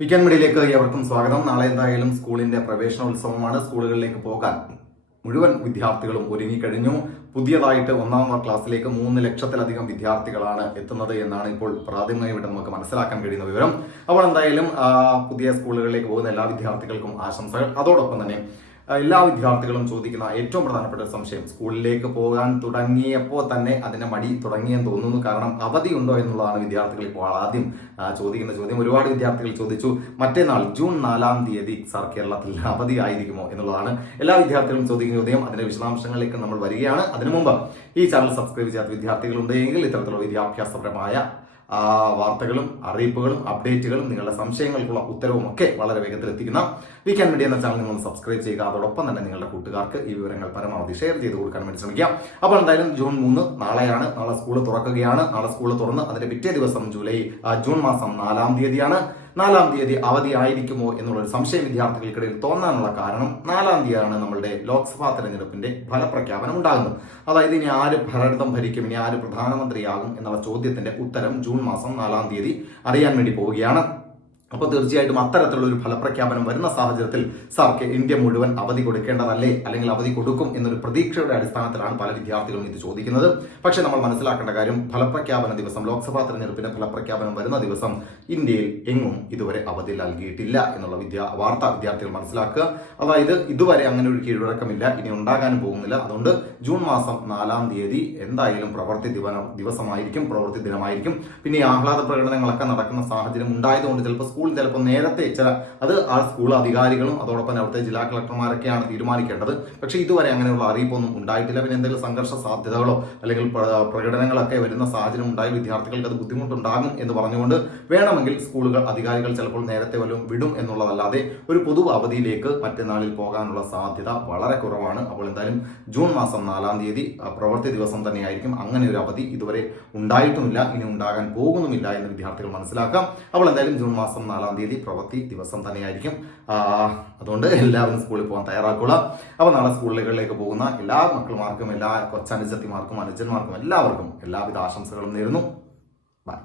Weekend മീഡിയയിലേക്ക് ഏവർക്കും സ്വാഗതം. നാളെ എന്തായാലും സ്കൂളിന്റെ പ്രവേശനോത്സവമാണ്. സ്കൂളുകളിലേക്ക് പോകാൻ മുഴുവൻ വിദ്യാർത്ഥികളും ഒരുങ്ങിക്കഴിഞ്ഞു. പുതിയതായിട്ട് ഒന്നാം ക്ലാസ്സിലേക്ക് മൂന്ന് ലക്ഷത്തിലധികം വിദ്യാർത്ഥികളാണ് എത്തുന്നത് എന്നാണ് ഇപ്പോൾ പ്രാഥമികമായിട്ട് നമുക്ക് മനസ്സിലാക്കാൻ കഴിയുന്ന വിവരം. അപ്പോൾ എന്തായാലും പുതിയ സ്കൂളുകളിലേക്ക് പോകുന്ന എല്ലാ വിദ്യാർത്ഥികൾക്കും ആശംസകൾ. അതോടൊപ്പം തന്നെ എല്ലാ വിദ്യാർത്ഥികളും ചോദിക്കുന്ന ഏറ്റവും പ്രധാനപ്പെട്ട സംശയം സ്കൂളിലേക്ക് പോകാൻ തുടങ്ങിയപ്പോൾ തന്നെ അതിന്റെ മടി തുടങ്ങിയെന്ന് തോന്നുന്നു. കാരണം അവധി ഉണ്ടോ എന്നുള്ളതാണ് വിദ്യാർത്ഥികൾ ഇപ്പോൾ ആദ്യം ചോദിക്കുന്ന ചോദ്യം. ഒരുപാട് വിദ്യാർത്ഥികൾ ചോദിച്ചു മറ്റന്നാൾ ജൂൺ നാലാം തീയതി സാർ കേരളത്തിൽ അവധി ആയിരിക്കുമോ? എന്നുള്ളതാണ് എല്ലാ വിദ്യാർത്ഥികളും ചോദിക്കുന്ന ചോദ്യം. അതിന്റെ വിശദാംശങ്ങളിലേക്ക് നമ്മൾ വരികയാണ്. അതിനു മുമ്പ് ഈ ചാനൽ സബ്സ്ക്രൈബ് ചെയ്യാത്ത വിദ്യാർത്ഥികളുണ്ടെങ്കിൽ ഇത്തരത്തിലുള്ള വിദ്യാഭ്യാസപരമായ വാർത്തകളും അറിയിപ്പുകളും അപ്ഡേറ്റുകളും നിങ്ങളുടെ സംശയങ്ങൾക്കുള്ള ഉത്തരവും ഒക്കെ വളരെ വേഗത്തിൽ എത്തിക്കുന്ന വീക്കാൻ മീഡിയ എന്ന ചാനൽ നിങ്ങൾ സബ്സ്ക്രൈബ് ചെയ്യുക. അതോടൊപ്പം തന്നെ നിങ്ങളുടെ കൂട്ടുകാർക്ക് ഈ വിവരങ്ങൾ പരമാവധി ഷെയർ ചെയ്ത് കൊടുക്കാൻ വേണ്ടി ശ്രമിക്കാം അപ്പോൾ എന്തായാലും ജൂൺ മൂന്ന് നാളെയാണ്. നാളെ സ്കൂൾ തുറക്കുകയാണ്. നാളെ സ്കൂൾ തുറന്ന് അതിന്റെ പിറ്റേ ദിവസം ജൂലൈ ജൂൺ മാസം നാലാം തീയതിയാണ്. നാലാം തീയതി അവധി ആയിരിക്കുമോ എന്നുള്ള ഒരു സംശയം വിദ്യാർത്ഥികൾക്കിടയിൽ തോന്നാനുള്ള കാരണം നാലാം തീയതിയാണ് നമ്മളുടെ ലോക്സഭാ തെരഞ്ഞെടുപ്പിന്റെ ഫലപ്രഖ്യാപനം ഉണ്ടാകുന്നത്. അതായത് ഇനി ആര് ഭരണം ഭരിക്കും ഇനി ആര് പ്രധാനമന്ത്രിയാകും എന്നുള്ള ചോദ്യത്തിന്റെ ഉത്തരം ജൂൺ മാസം നാലാം തീയതി അറിയാൻ വേണ്ടി പോവുകയാണ്. അപ്പോൾ തീർച്ചയായിട്ടും അത്തരത്തിലുള്ള ഒരു ഫലപ്രഖ്യാപനം വരുന്ന സാഹചര്യത്തിൽ സാർക്ക് ഇന്ത്യ മുഴുവൻ അവധി കൊടുക്കേണ്ടതല്ലേ? അല്ലെങ്കിൽ അവധി കൊടുക്കും എന്നൊരു പ്രതീക്ഷയുടെ അടിസ്ഥാനത്തിലാണ് പല വിദ്യാർത്ഥികളും ഇത് ചോദിക്കുന്നത്. പക്ഷേ നമ്മൾ മനസ്സിലാക്കേണ്ട കാര്യം ഫലപ്രഖ്യാപന ദിവസം ലോക്സഭാ തെരഞ്ഞെടുപ്പിന്റെ ഫലപ്രഖ്യാപനം വരുന്ന ദിവസം ഇന്ത്യയിൽ എങ്ങും ഇതുവരെ അവധി നൽകിയിട്ടില്ല എന്നുള്ള വിദ്യ വാർത്താ വിദ്യാർത്ഥികൾ മനസ്സിലാക്കുക. അതായത് ഇതുവരെ അങ്ങനെ ഒരു കീഴ്വഴക്കമില്ല ഇനി ഉണ്ടാകാനും പോകുന്നില്ല. അതുകൊണ്ട് ജൂൺ മാസം നാലാം തീയതി എന്തായാലും പ്രവൃത്തി ദിവസമായിരിക്കും പ്രവൃത്തി ദിനമായിരിക്കും. പിന്നെ ആഹ്ലാദ പ്രകടനങ്ങളൊക്കെ നടക്കുന്ന സാഹചര്യം ഉണ്ടായതുകൊണ്ട് ചിലപ്പോൾ സ്കൂൾ ചിലപ്പോൾ നേരത്തെ ചില അത് ആ സ്കൂൾ അധികാരികളും അതോടൊപ്പം അവിടുത്തെ ജില്ലാ കളക്ടർമാരൊക്കെയാണ് തീരുമാനിക്കേണ്ടത്. പക്ഷേ ഇതുവരെ അങ്ങനെയുള്ള അറിയിപ്പൊന്നും ഉണ്ടായിട്ടില്ല. പിന്നെ എന്തെങ്കിലും സംഘർഷ സാധ്യതകളോ അല്ലെങ്കിൽ പ്രകടനങ്ങളൊക്കെ വരുന്ന സാഹചര്യം ഉണ്ടായി വിദ്യാർത്ഥികൾക്ക് അത് ബുദ്ധിമുട്ടുണ്ടാകും എന്ന് പറഞ്ഞുകൊണ്ട് വേണമെങ്കിൽ സ്കൂളുകൾ അധികാരികൾ ചിലപ്പോൾ നേരത്തെ വല്ലതും വിടും എന്നുള്ളതല്ലാതെ ഒരു പൊതു അവധിയിലേക്ക് മറ്റന്നാളിൽ പോകാനുള്ള സാധ്യത വളരെ കുറവാണ്. അപ്പോൾ എന്തായാലും ജൂൺ മാസം നാലാം തീയതി പ്രവൃത്തി ദിവസം തന്നെയായിരിക്കും. അങ്ങനെ ഒരു അവധി ഇതുവരെ ഉണ്ടായിട്ടുമില്ല. ഇനി ഉണ്ടാകാൻ പോകുന്നുമില്ല എന്ന് വിദ്യാർത്ഥികൾ മനസ്സിലാക്കാം. അപ്പോൾ എന്തായാലും ജൂൺ മാസം നാലാം തീയതി പ്രവൃത്തി ദിവസം തന്നെയായിരിക്കും. അതുകൊണ്ട് എല്ലാവരും സ്കൂളിൽ പോകാൻ തയ്യാറാക്കുക അപ്പോൾ നാളെ സ്കൂളുകളിലേക്ക് പോകുന്ന എല്ലാ മക്കളുമാർക്കും എല്ലാ കൊച്ചനുജത്തിമാർക്കും അനുജന്മാർക്കും എല്ലാവർക്കും എല്ലാവിധ ആശംസകളും നേരുന്നു. ബൈ